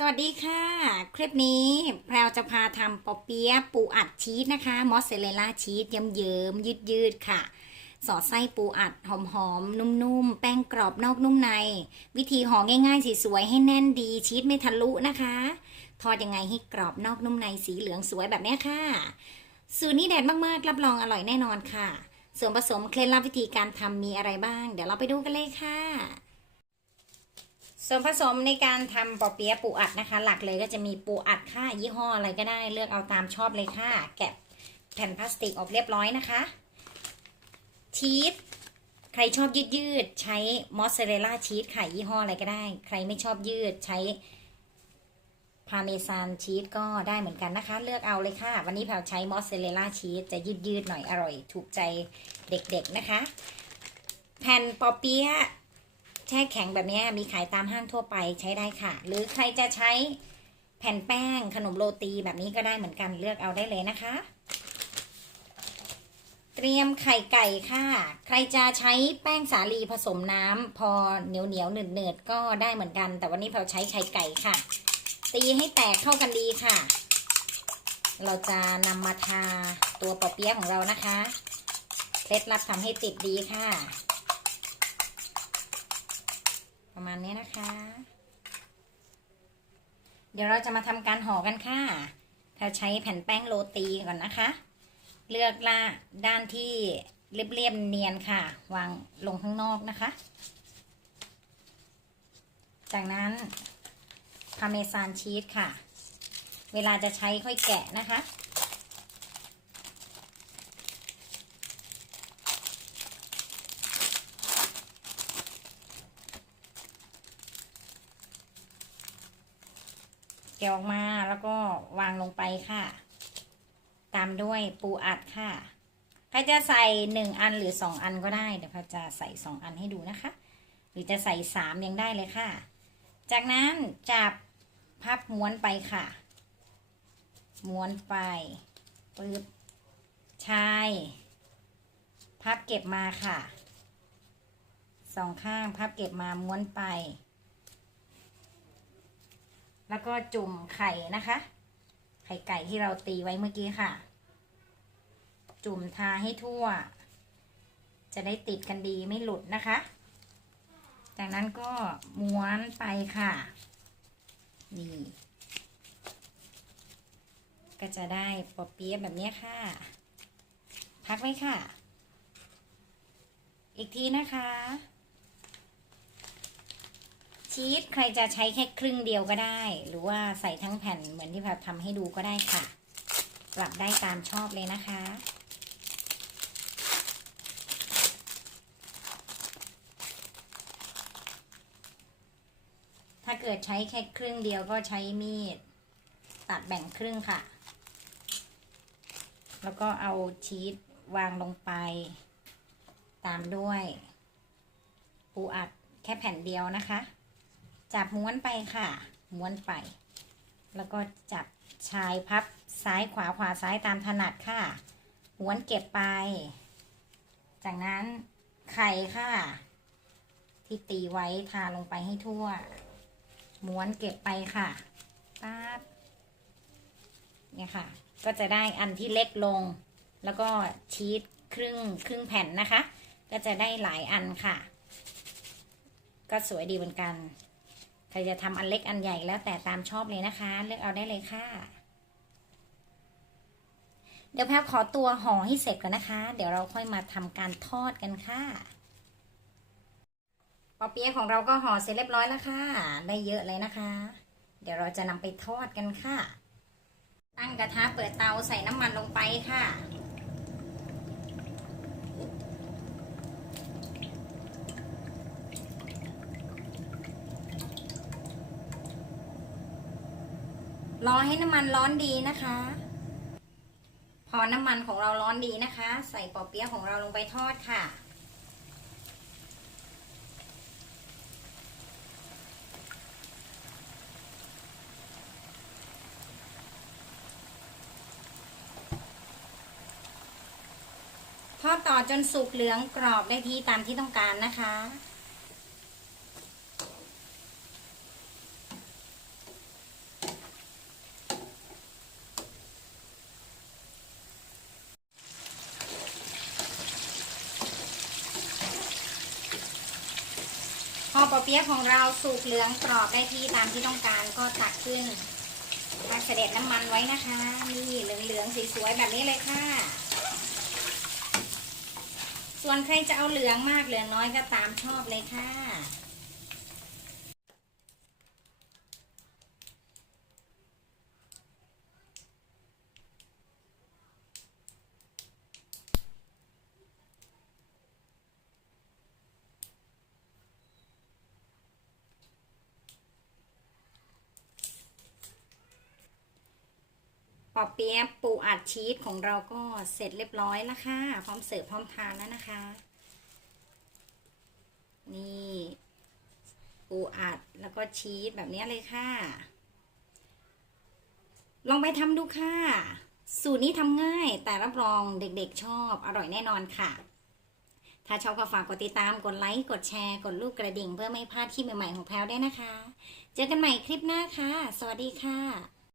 สวัสดีค่ะ คลิปนี้แพรวจะพาทำปอเปี๊ยะปูอัดชีสนะคะ มอสเซเรลล่าชีสเยิ้มๆยืดๆค่ะ สอดไส้ปูอัดหอมๆนุ่มๆ แป้งกรอบนอกนุ่มใน วิธีห่อง่ายๆสีสวยให้แน่นดีชีสไม่ทะลุนะคะ ทอดยังไงให้กรอบนอกนุ่มในสีเหลืองสวยแบบนี้ค่ะ สูตรนี้เด็ดมากๆ รับรองอร่อยแน่นอนค่ะ ส่วนผสมเคล็ดลับวิธีการทำมีอะไรบ้าง เดี๋ยวเราไปดูกันเลยค่ะ ส่วนผสมในการทำปอเปี๊ยะปูอัดนะคะ หลักเลยก็จะมีปูอัดค่ะยี่ห้ออะไรก็ได้เลือกเอาตามชอบเลยค่ะ แกะแผ่นพลาสติกออกเรียบร้อยนะคะ ชีสใครชอบยืดยืดใช้มอสซาเรลล่าชีสค่ะยี่ห้ออะไรก็ได้ ใครไม่ชอบยืดใช้พาเมซานชีสก็ได้เหมือนกันนะคะ เลือกเอาเลยค่ะ วันนี้แพรใช้มอสซาเรลล่าชีสจะยืดยืดหน่อยอร่อย ถูกใจเด็กๆนะคะ แผ่นปอเปี๊ยะ แช่แข็งแบบนี้มีขายตามห้างทั่วไปใช้ได้ค่ะ หรือใครจะใช้แผ่นแป้งขนมโรตีแบบนี้ก็ได้เหมือนกันเลือกเอาได้เลยนะคะ เตรียมไข่ไก่ค่ะ ใครจะใช้แป้งสาลีผสมน้ำพอเหนียวเหนียวๆหนืดเนืดก็ได้เหมือนกัน แต่วันนี้เราใช้ไข่ไก่ค่ะ ตีให้แตกเข้ากันดีค่ะ เราจะนำมาทาตัวปอเปี๊ยะของเรานะคะเคล็ดลับทำให้ติดดีค่ะ ประมาณนี้นะคะ เดี๋ยวเราจะมาทำการห่อกันค่ะเราใช้แผ่นแป้งโรตีก่อนนะคะ เลือกล่าด้านที่เรียบๆเนียนค่ะ วางลงข้างนอกนะคะ จากนั้นพาเมซานชีสค่ะ เวลาจะใช้ค่อยแกะนะคะ แกะออกมาแล้วก็วางลงไปค่ะ ตามด้วยปูอัดค่ะ ใครจะใส่หนึ่งอันหรือสองอันก็ได้เดี๋ยวพระจะใส่สองอันให้ดูนะคะ หรือจะใส่สามยังได้เลยค่ะ จากนั้นจับพับม้วนไปค่ะ ม้วนไปปึ๊บชายพับเก็บมาค่ะสองข้างพับเก็บมาม้วนไป แล้วก็จุ่มไข่นะคะ ไข่ไก่ที่เราตีไว้เมื่อกี้ค่ะ จุ่มทาให้ทั่ว จะได้ติดกันดีไม่หลุดนะคะ จากนั้นก็ม้วนไปค่ะ นี่ ก็จะได้ปอเปี๊ยะแบบนี้ค่ะ พักไว้ค่ะ อีกทีนะคะ ชีสใครจะใช้แค่ครึ่งเดียวก็ได้ หรือว่าใส่ทั้งแผ่นเหมือนที่แบบทำให้ดูก็ได้ค่ะ ปรับได้ตามชอบเลยนะคะ ถ้าเกิดใช้แค่ครึ่งเดียวก็ใช้มีด ตัดแบ่งครึ่งค่ะ แล้วก็เอาชีสวางลงไป ตามด้วย ปูอัดแค่แผ่นเดียวนะคะ จับม้วนไปค่ะ ม้วนไป แล้วก็จับชายพับซ้ายขวาขวาซ้ายตามถนัดค่ะม้วนเก็บไป จากนั้นไข่ค่ะ ที่ตีไว้ทาลงไปให้ทั่ว ม้วนเก็บไปค่ะปั๊บเนี่ยค่ะ ก็จะได้อันที่เล็กลง แล้วก็ชีสครึ่งครึ่งแผ่นนะคะ ก็จะได้หลายอันค่ะ ก็สวยดีเหมือนกัน รจะทำอันเล็กอันใหญ่แล้วแต่ตามชอบเลยนะคะ เลือกเอาได้เลยค่ะ เดี๋ยวแพรขอตัวห่อให้เสร็จก่อนนะคะ เดี๋ยวเราค่อยมาทำการทอดกันค่ะปอเปี๊ยะของเราก็ห่อเสร็จเรียบร้อยแล้วค่ะ ได้เยอะเลยนะคะ เดี๋ยวเราจะนำไปทอดกันค่ะ ตั้งกระทะเปิดเตาใส่น้ำมันลงไปค่ะ รอให้น้ำมันร้อนดีนะคะ พอน้ำมันของเราร้อนดีนะคะ ใส่ปอเปี๊ยะของเราลงไปทอดค่ะ ทอดต่อจนสุกเหลืองกรอบได้ที่ตามที่ต้องการนะคะ ปอเปี๊ยะของเราสุกเหลืองกรอบได้ที่ตามที่ต้องการก็ตักขึ้นมาเสด็จน้ำมันไว้นะคะนี่เหลืองๆสีสวยแบบนี้เลยค่ะ ส่วนใครจะเอาเหลืองมากเหลืองน้อยก็ตามชอบเลยค่ะ ปอเปี๊ยะปูอัดชีสของเราก็เสร็จเรียบร้อยแล้วค่ะ พร้อมเสิร์ฟพร้อมทานแล้วนะคะ นี่ปูอัดแล้วก็ชีสแบบนี้เลยค่ะ ลองไปทำดูค่ะ สูตรนี้ทำง่ายแต่รับรองเด็กๆชอบอร่อยแน่นอนค่ะ ถ้าชอบก็ฝากกดติดตามกดไลค์ กดแชร์ กดลูกกระดิ่ง เพื่อไม่พลาดคลิปใหม่ๆของแพลวได้นะคะ เจอกันใหม่คลิปหน้าค่ะ สวัสดีค่ะ